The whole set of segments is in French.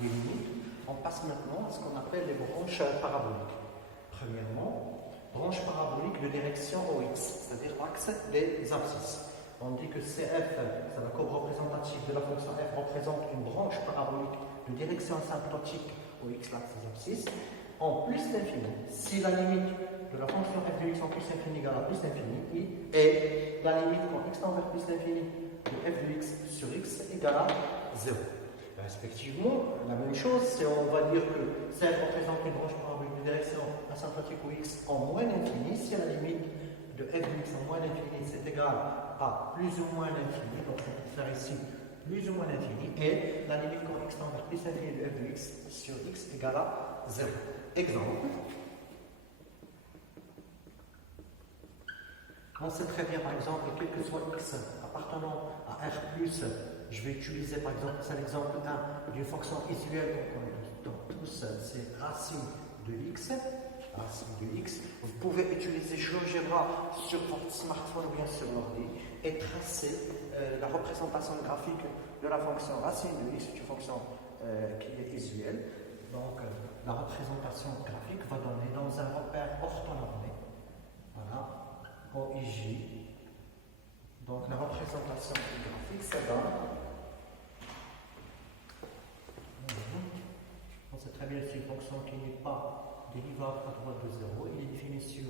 des limites, on passe maintenant à ce qu'on appelle les branches paraboliques. Premièrement, branche parabolique de direction OX, c'est-à-dire l'axe des abscisses. On dit que CF, c'est la courbe représentative de la fonction f, représente une branche parabolique de direction asymptotique au x, l'axe des abscisses, en plus l'infini. Si la limite de la fonction f de x en plus infini égale à plus l'infini, et la limite quand x tend vers plus l'infini de f de x sur x égale à 0. Respectivement, la même chose, c'est on va dire que CF représente une branche parabolique de direction asymptotique au x en moins l'infini, si la limite de f de x en moins l'infini c'est égal à plus ou moins l'infini, donc on peut faire ici plus ou moins l'infini, et la limite quand x tend vers plus l'infini de f de x sur x égale à 0. Exemple. On sait très bien, par exemple, quel que soit x appartenant à R+, je vais utiliser, par exemple, c'est l'exemple 1 d'une fonction usuelle, donc tous, c'est racine de x. Racine de x. Vous pouvez utiliser GeoGebra sur votre smartphone ou bien sur l'ordi et tracer la représentation graphique de la fonction racine de x, c'est une fonction qui est usuelle. Donc, la représentation graphique va donner dans un repère orthonormé. Voilà. OIJ. Donc la représentation graphique, ça donne. On sait très bien que c'est une fonction qui n'est pas dérivable à droite de 0. Il est défini sur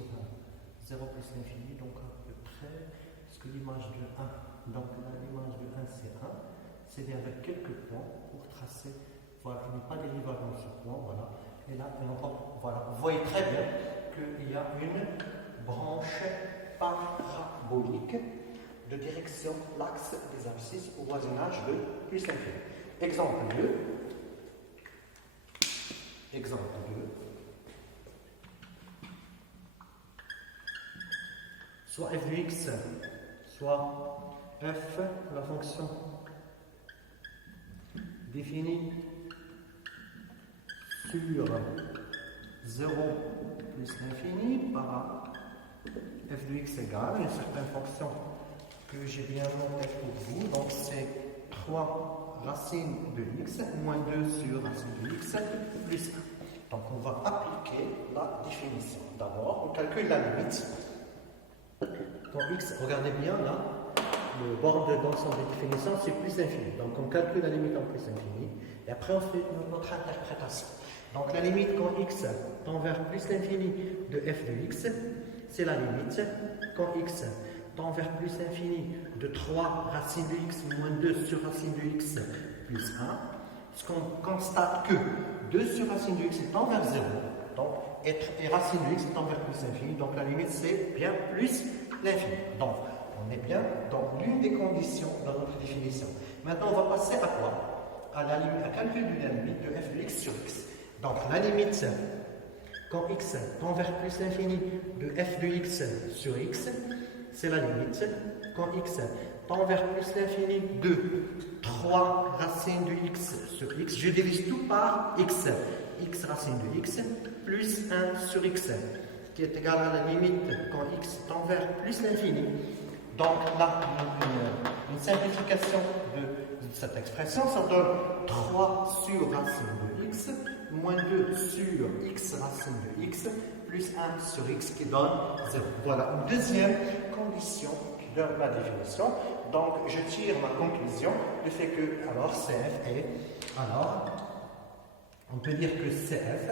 0 plus l'infini, donc à peu près ce que l'image de 1. Donc l'image de 1 c'est 1. C'est bien avec quelques points pour tracer. Voilà, il n'est pas dérivable dans ce point. Voilà. Et là, voilà. Vous voyez très bien qu'il y a une branche parabolique de direction l'axe des abscisses au voisinage de plus l'infini. Exemple 2. Exemple 2. Soit f de x, soit f, la fonction définie sur 0 plus l'infini par f de x égale une certaine fonction que j'ai bien notée pour vous. Donc c'est 3 racines de x moins 2 sur racine de x plus 1. Donc on va appliquer la définition. D'abord, on calcule la limite. Quand x, regardez bien là, le bord de l'ensemble des définitions, c'est plus infini. Donc on calcule la limite en plus infini. Et après on fait notre interprétation. Donc la limite quand x tend vers plus l'infini de f de x, c'est la limite quand x tend vers plus l'infini de 3 racines de x moins 2 sur racine de x plus 1. Parce qu'on constate que 2 sur racine de x tend vers 0. Donc, et racine de x tend vers plus l'infini. Donc la limite c'est bien plus l'infini. Donc on est bien dans l'une des conditions de notre définition. Maintenant on va passer à quoi? À calcul de la limite de f de x sur x. Donc la limite quand x tend vers plus l'infini de f de x sur x, c'est la limite quand x tend vers plus l'infini de 3 racines de x sur x, je divise tout par x, x racine de x, plus 1 sur x, qui est égal à la limite quand x tend vers plus l'infini. Donc là, une simplification de cette expression, ça donne 3 sur racine de x, moins 2 sur x racine de x, plus 1 sur x qui donne 0. Voilà une deuxième condition qui donne ma définition. Donc je tire ma conclusion du fait que alors CF est, alors on peut dire que CF,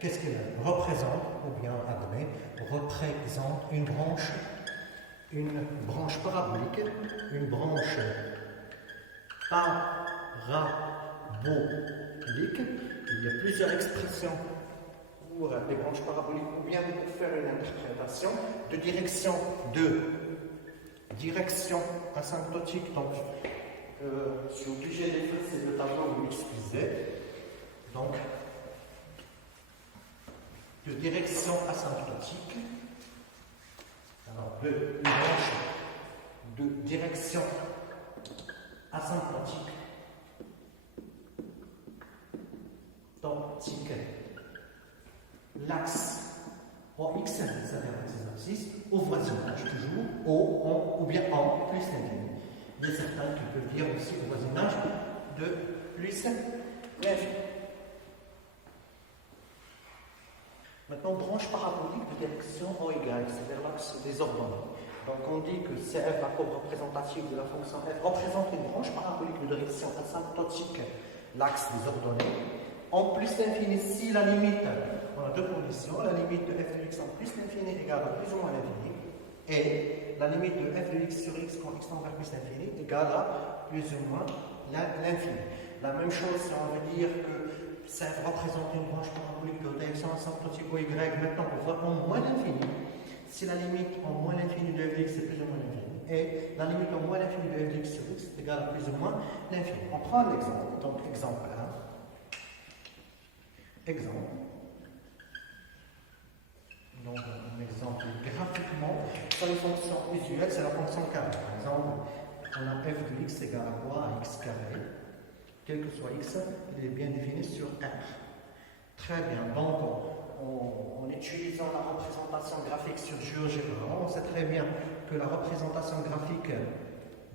qu'est-ce qu'elle représente, ou bien admet, représente une branche parabolique, une branche parabolique. Il y a plusieurs expressions pour les branches paraboliques, ou bien pour faire une interprétation de direction asymptotique. Donc, je suis obligé d'effacer le tableau, vous m'excusez. Donc, de direction asymptotique. Alors, une branche de direction asymptotique. L'axe OX, c'est-à-dire l'axe des abscisses, au voisinage, toujours, ou bien en plus l'infini. Il y a certains qui peuvent dire aussi au voisinage de plus l'infini. Maintenant, branche parabolique de direction OY, c'est-à-dire l'axe des ordonnées. Donc on dit que CF, la courbe représentative de la fonction f, représente une branche parabolique de direction asymptotique, l'axe des ordonnées, en plus l'infini si la limite, on a deux conditions, la limite de f de x en plus l'infini égale à plus ou moins l'infini, et la limite de f de x sur x quand x tend vers plus l'infini égale à plus ou moins l'infini. La même chose si on veut dire que CF représente une branche parabolique de direction asymptotique au y, maintenant on voit en moins l'infini. Si la limite en moins l'infini de f de x c'est plus ou moins l'infini, et la limite en moins l'infini de f de x sur x est égale à plus ou moins l'infini. On prend un exemple, donc exemple 1. Exemple. Donc un exemple graphiquement, sur les fonctions usuelles, c'est la fonction carré. Par exemple, on a f de x égale à quoi? À x carré. Quel que soit x, il est bien défini sur R. Très bien. Donc, en utilisant la représentation graphique sur GeoGebra, on sait très bien que la représentation graphique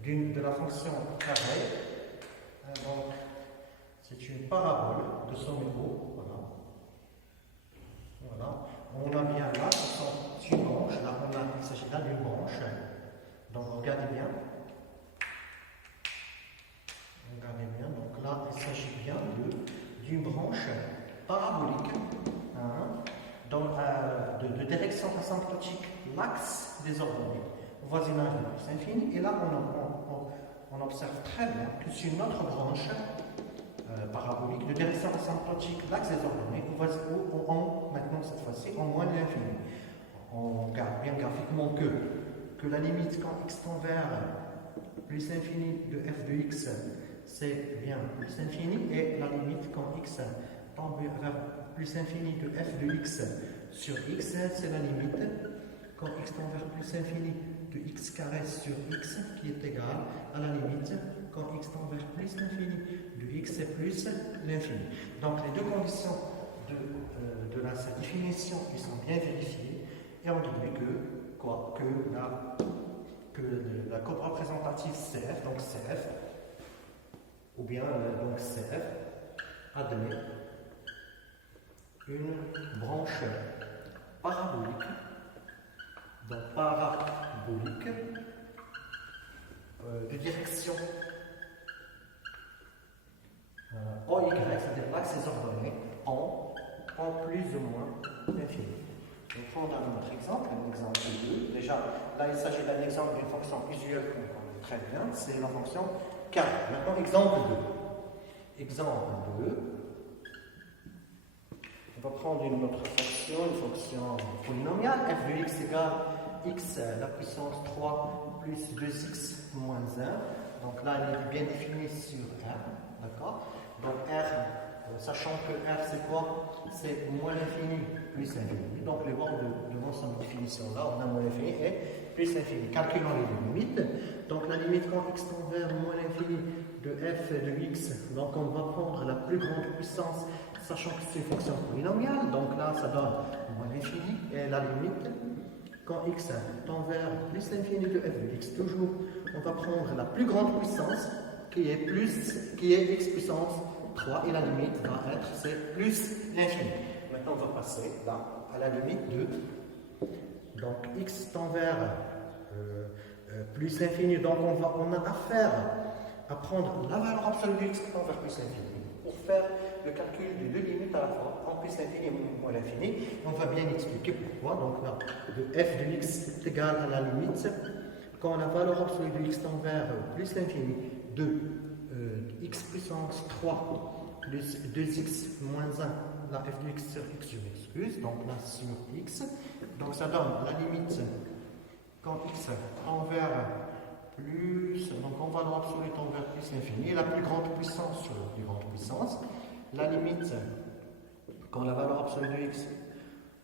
de la fonction carré, donc, c'est une parabole de sommet haut. Voilà. Voilà. On a bien là, ce sont une branche. Là, il s'agit là d'une branche. Donc, regardez bien. Regardez bien. Donc là, il s'agit bien d'une branche parabolique de direction asymptotique, l'axe des ordonnées, voisinage de plus infini. Et là, on observe très bien que c'est une autre branche parabolique de direction asymptotique, l'axe des ordonnées, où maintenant cette fois-ci, en moins de l'infini. On regarde bien graphiquement que la limite quand x tend vers plus infini de f de x, c'est bien plus infini, et la limite quand x tend vers plus infini de f de x sur x, c'est la limite quand x tend vers plus infini de x carré sur x, qui est égal à la limite quand x tend vers plus infini de x plus l'infini. Donc les deux conditions de la définition qui sont bien vérifiées, et on déduit que la courbe représentative CF, donc CF, ou bien donc CF, admet une branche parabolique, de direction OY, c'est-à-dire l'axe des ordonnées, en plus ou moins l'infini. Je vais prendre un autre exemple, un exemple 2. Déjà, là, il s'agit d'un exemple d'une fonction usuelle qu'on connaît très bien, c'est la fonction carré. Maintenant, exemple 2. Exemple 2. On va prendre une autre fonction polynomiale, f de x égale x la puissance 3 plus 2x moins 1. Donc là, elle est bien définie sur R. D'accord? Donc R, sachant que R c'est quoi? C'est moins l'infini plus l'infini. Donc les bords de l'ensemble de définition là, on a moins l'infini et plus l'infini. Calculons les limites. Donc la limite quand x tend vers moins l'infini de f de x, donc on va prendre la plus grande puissance, sachant que c'est une fonction polynomiale. Donc là, ça donne moins l'infini. Et la limite, quand x tend vers plus l'infini de f de x, toujours, on va prendre la plus grande puissance qui est x puissance 3, et la limite va être, c'est plus l'infini. Maintenant, on va passer là, à la limite de, donc x tend vers plus l'infini, donc on a affaire à prendre la valeur absolue de x qui tend vers plus l'infini, pour faire le calcul des deux limites à la fois, en plus l'infini et moins l'infini. On va bien expliquer pourquoi. Donc là, de f de x est égal à la limite, quand la valeur absolue de x tend vers plus l'infini, de x puissance 3 plus 2x moins 1, la f de x sur x, je m'excuse, donc là sur x. Donc ça donne la limite quand x tend vers plus, donc en valeur absolue tend vers plus l'infini, la plus grande puissance sur la plus grande puissance. La limite quand la valeur absolue de x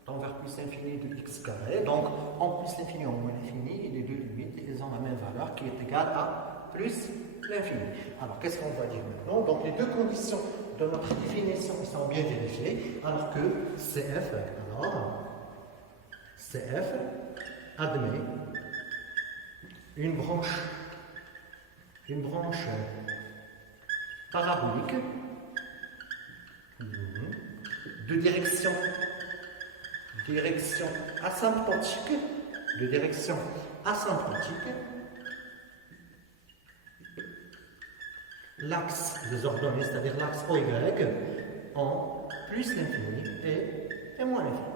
tend vers plus l'infini de x carré, donc en plus l'infini, en moins l'infini, les deux limites, elles ont la même valeur qui est égale à plus l'infini. Alors, qu'est-ce qu'on va dire maintenant? Donc, les deux conditions de notre définition sont bien vérifiées, alors que CF admet une branche parabolique de direction asymptotique, l'axe des ordonnées, c'est-à-dire l'axe OY, en plus l'infini et moins l'infini.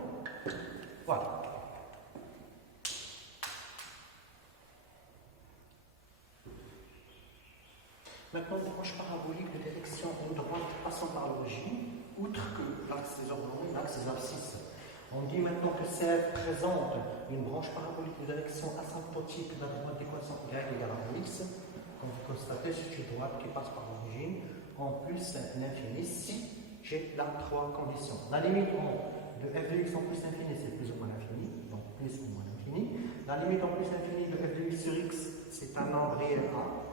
Voilà. Maintenant, une branche parabolique de direction en droite passant par l'origine, outre que l'axe des ordonnées, l'axe des abscisses. On dit maintenant que CF présente une branche parabolique de direction asymptotique de la droite d'équation y égale à x. Comme vous constatez, c'est une droite qui passe par l'origine, en plus l'infini, si j'ai là trois conditions. La limite de f de x en plus l'infini, c'est plus ou moins l'infini, donc plus ou moins l'infini. La limite en plus l'infini de f de x sur x, c'est un nombre réel a.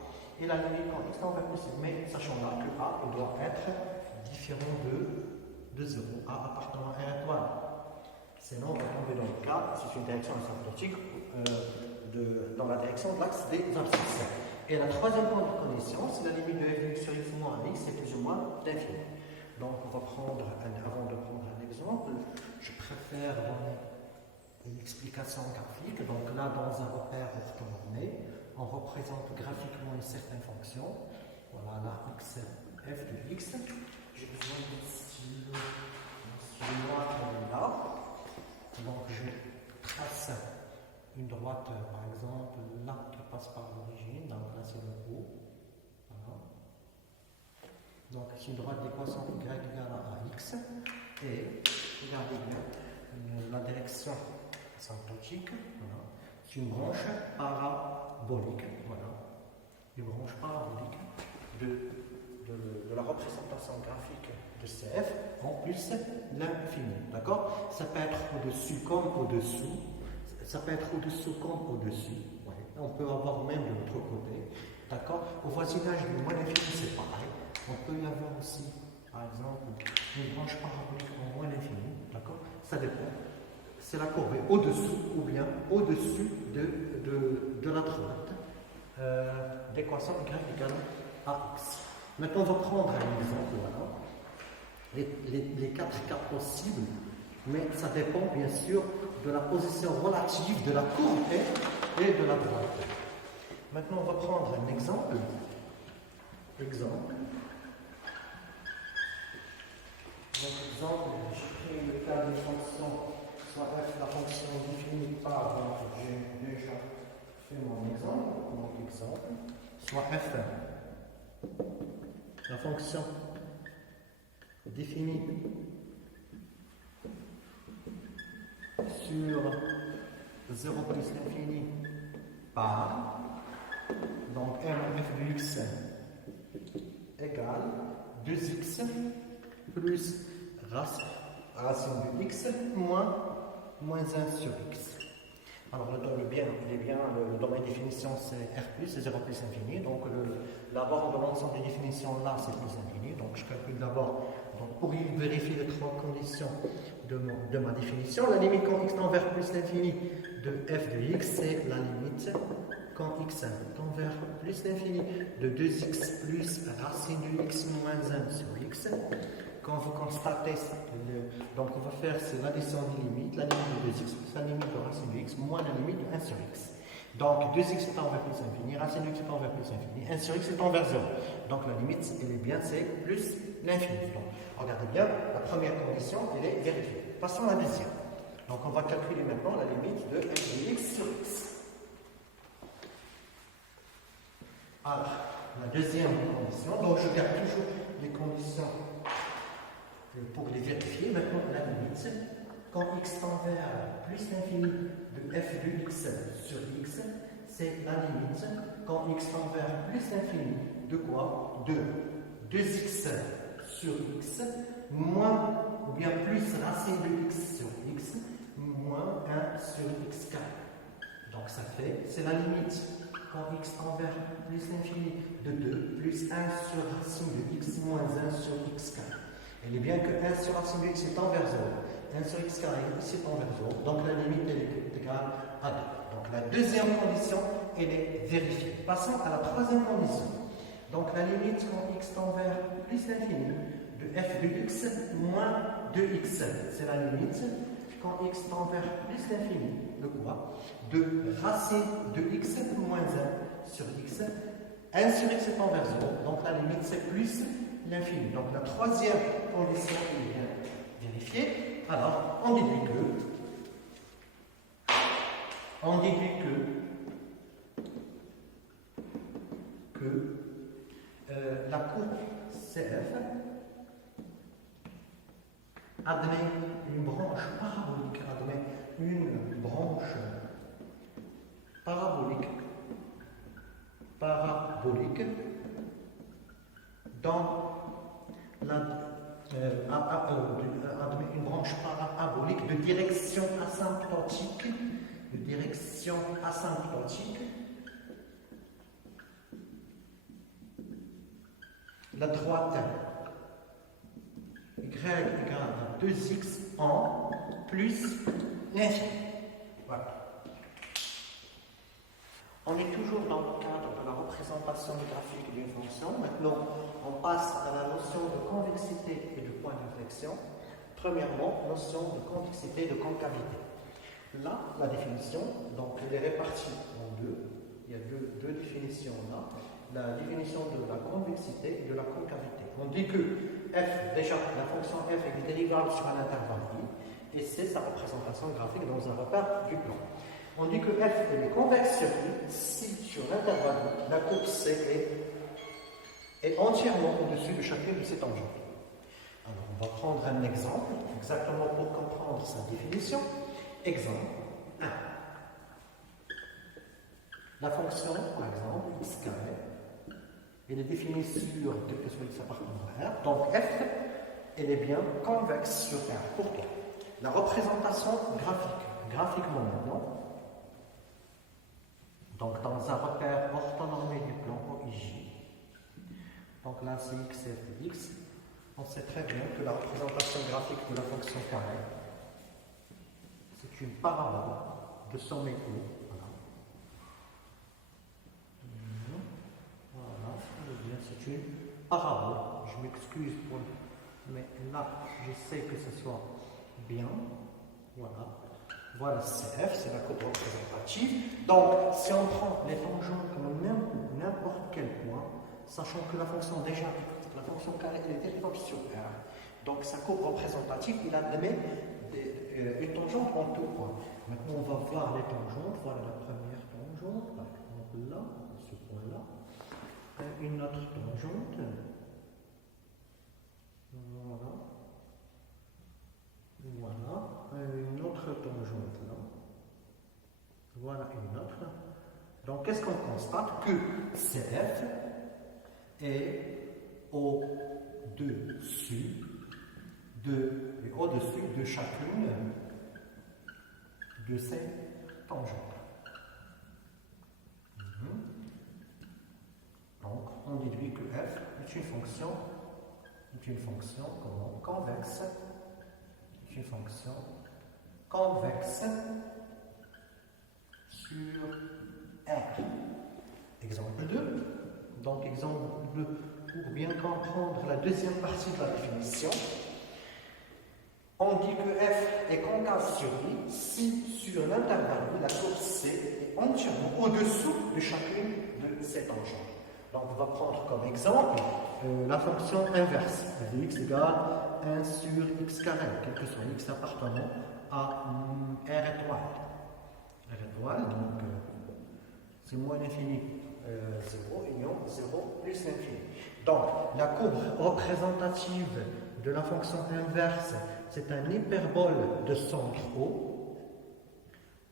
Et la limite en x tend vers plus, mais sachant là que a doit être différent de 0, a appartenant à R étoile. Sinon, on va tomber dans le cas, c'est une direction asymptotique dans la direction de l'axe des abscisses. Et la troisième condition, c'est la limite de f de x sur x moins x, c'est plus ou moins l'infini. Donc, on va prendre, avant de prendre un exemple, je préfère donner une explication graphique. Donc là, dans un repère orthonormé, on représente graphiquement une certaine fonction. Voilà, là, x, f de x. J'ai besoin d'un stylo noir comme là. Donc, je trace une droite, par exemple, là, qui passe par l'origine. Donc, là, c'est le haut. Voilà. Donc, c'est une droite d'équation y égale à x. Et, regardez bien, la direction asymptotique. Voilà. C'est une branche parabolique. Voilà. Une branche parabolique de la représentation graphique de CF en plus l'infini. D'accord? Ça peut être au-dessus comme au-dessous. Ça peut être au-dessous comme au-dessus. Ouais. On peut avoir même de l'autre côté. D'accord? Au voisinage du moins l'infini, c'est pareil. On peut y avoir aussi, par exemple, une branche parabolique en moins l'infini. D'accord? Ça dépend. C'est la courbe au-dessous ou bien au-dessus de la droite d'équation y égale à x. Maintenant, on va prendre un exemple. Voilà. Les quatre cas possibles, mais ça dépend bien sûr de la position relative de la courbe et de la droite. Maintenant, on va prendre un exemple. Donc, exemple, j'ai pris le cas d'une fonction, soit f, la fonction définie par, donc j'ai déjà fait mon exemple, soit f, la fonction définie sur 0 plus l'infini par, donc m f de x égale 2x plus racine de x moins 1 sur x. Alors le domaine de définition c'est R plus, c'est 0 plus infini. Donc d'abord on demande l'ensemble des définitions là, c'est plus infini. Donc je calcule d'abord, pour vérifier les trois conditions de ma définition. La limite quand x tend vers plus l'infini de f de x, c'est la limite quand x tend vers plus l'infini de 2x plus racine de x moins 1 sur x. Quand vous constatez, donc on va faire c'est l'addition des limites, la limite de 2x plus la limite de racine de x moins la limite de 1 sur x. Donc 2x est envers plus infini, racine de x est envers plus infini, 1 sur x est envers 0. Donc la limite, elle est bien, c'est plus l'infini. Donc regardez bien, la première condition, elle est vérifiée. Passons à la deuxième. Donc on va calculer maintenant la limite de f de x sur x. Alors, la deuxième condition, donc je garde toujours les conditions pour les vérifier. Maintenant, la limite, quand x tend vers plus l'infini de f de x sur x, c'est la limite quand x tend vers plus l'infini de quoi? De 2x sur x moins, ou bien plus racine de x sur x moins 1 sur x carré. Donc ça fait, c'est la limite quand x tend vers plus l'infini de 2 plus 1 sur racine de x moins 1 sur x carré. Il est bien que 1 sur racine de x est envers 0, 1 sur x carré c'est envers 0, donc la limite elle est égale à 2. Donc la deuxième condition, elle est vérifiée. Passons à la troisième condition. Donc la limite quand x tend vers plus l'infini de f de x moins 2x, c'est la limite. Quand x tend vers plus l'infini, de quoi? De racine de x moins 1 sur x. 1 sur x tend vers 0, donc la limite c'est plus l'infini. Donc la troisième condition est bien vérifiée. Alors, on déduit que la courbe CF admet une branche parabolique, dans admet une branche parabolique de direction asymptotique, la droite y égale à 2x en plus l'infini. Voilà. On est toujours dans le cadre de la représentation graphique d'une fonction. Maintenant, on passe à la notion de convexité et de point d'inflexion. Premièrement, notion de convexité et de concavité. Là, la définition, donc elle est répartie en deux. Il y a deux définitions là. La définition de la convexité et de la concavité. On dit que f, déjà, la fonction f est dérivable sur un intervalle i, et c'est sa représentation graphique dans un repère du plan. On dit que f est convexe sur i si sur l'intervalle i, la courbe c est entièrement au-dessus de chacune de ces tangentes. Alors, on va prendre un exemple, exactement pour comprendre sa définition. Exemple 1. La fonction, par exemple, x carré, elle est définie sur quelque chose qui s'appartient à R. Donc f, elle est bien convexe sur R. Pourquoi? La représentation graphiquement maintenant, donc dans un repère orthonormé du plan OIJ, donc là c'est x, f de x, on sait très bien que la représentation graphique de la fonction carré, c'est une parabole de sommet haut. C'est une parabole. Je m'excuse pour. Mais là, j'essaie que ce soit bien. Voilà. Voilà CF, c'est la courbe représentative. Donc, si on prend les tangentes à n'importe quel point, sachant que la fonction déjà, la fonction carrée, elle est dérivable sur R. Donc, sa courbe représentative, il admet une tangente en tout point. Maintenant, on va voir les tangentes. Voilà la première tangente, par exemple là, ce point-là. Une autre tangente. Voilà. Une autre tangente là. Voilà une autre. Donc, qu'est-ce qu'on constate? Que CF est au-dessus de chacune de ces tangentes. Donc, on déduit que f est une fonction comment? Convexe. C'est une fonction convexe sur R. Exemple 2. Donc, exemple 2, pour bien comprendre la deuxième partie de la définition, on dit que f est concave sur i si sur l'intervalle la courbe C est entièrement au-dessous de chacune de ces tangentes. Donc, on va prendre comme exemple la fonction inverse, f de x égale 1 sur x carré, quel que soit x appartenant à R étoile. R étoile, donc c'est moins l'infini, 0 union 0 plus l'infini. Donc, la courbe représentative de la fonction inverse, c'est un hyperbole de centre haut.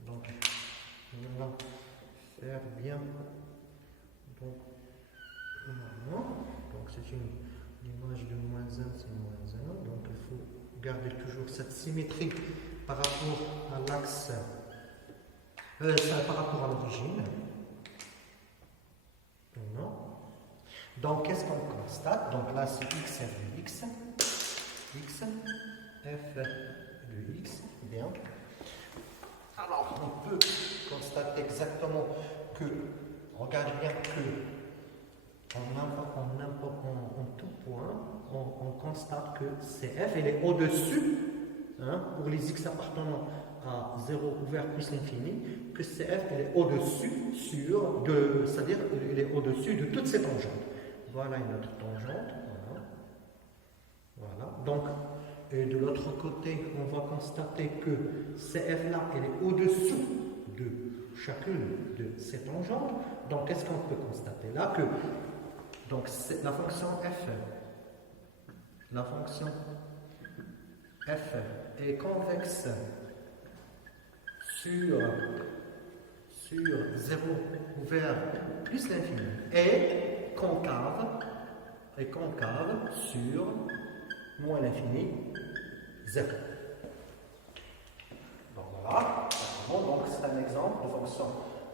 Donc, on va faire bien. Donc c'est une image de moins 1, c'est moins 1. Donc il faut garder toujours cette symétrie par rapport à l'axe, par rapport à l'origine. Donc qu'est-ce qu'on constate? Donc là c'est x, f de x. X, f de x. Bien. Alors on peut constater exactement que, regardez bien que en tout point, on constate que CF elle est au-dessus, hein, pour les x appartenant à 0 ouvert plus l'infini, que CF elle est au-dessus c'est-à-dire elle est au-dessus de toutes ces tangentes. Voilà une autre tangente. Voilà. Donc, et de l'autre côté, on va constater que CF là, elle est au-dessous de chacune de ces tangentes. Donc, qu'est-ce qu'on peut constater là? Que donc, la fonction f est convexe sur 0 ouvert plus l'infini et concave sur moins l'infini 0. Donc voilà, donc c'est un exemple de fonction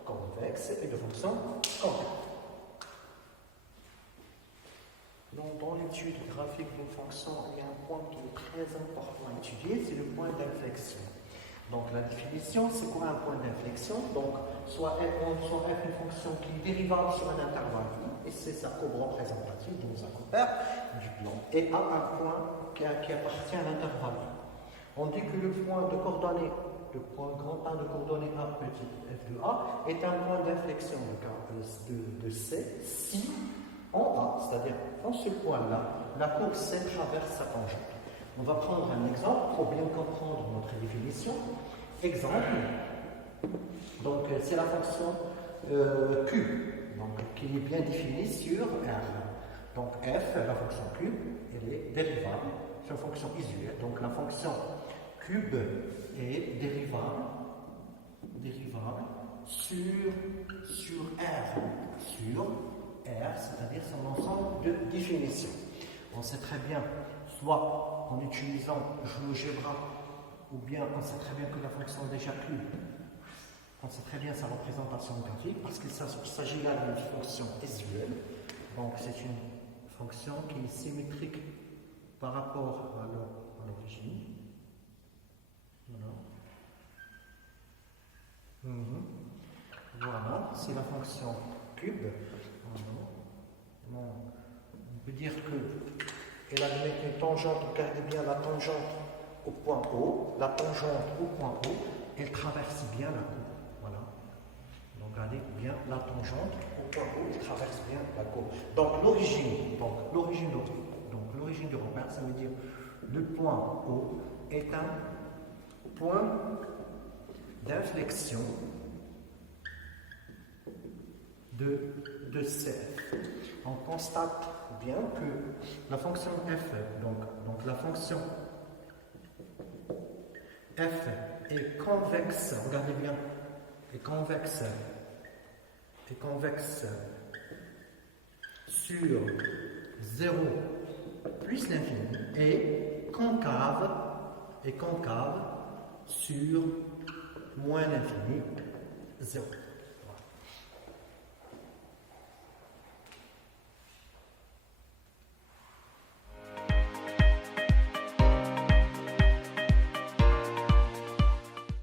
convexe et de fonction concave. Donc, dans l'étude graphique d'une fonction, il y a un point qui est très important à étudier, c'est le point d'inflexion. Donc la définition, c'est quoi un point d'inflexion? Donc soit f est une fonction qui est dérivable sur un intervalle i, et c'est sa courbe représentative, donc sa coupère du plan, et a un point qui appartient à l'intervalle i. On dit que le point de coordonnées, le point grand A de coordonnées a petit f de a, est un point d'inflexion de C si en A, c'est-à-dire en ce point-là, la courbe C traverse sa tangente. On va prendre un exemple pour bien comprendre notre définition. Exemple, donc c'est la fonction Q, donc, qui est bien définie sur R. Donc f, la fonction cube, elle est dérivable, c'est une fonction usuelle. Donc la fonction cube est dérivable sur R, c'est-à-dire son ensemble de définitions. On sait très bien, soit en utilisant GeoGebra, ou bien on sait très bien que la fonction déjà cube, on sait très bien sa représentation graphique, parce qu'il s'agit là d'une fonction visuelle. Donc c'est une fonction qui est symétrique par rapport à l'origine. Voilà. Voilà, c'est la fonction cube. On peut dire qu'elle a une tangente, regardez bien la tangente au point O, la tangente au point O, elle traverse bien la courbe. Voilà. Donc regardez bien la tangente au point O, elle traverse bien la courbe. Donc l'origine du repère, ça veut dire le point O est un point d'inflexion de CF. On constate bien que la fonction f, donc la fonction f est convexe, regardez bien, est convexe sur 0 plus l'infini et concave sur moins l'infini 0.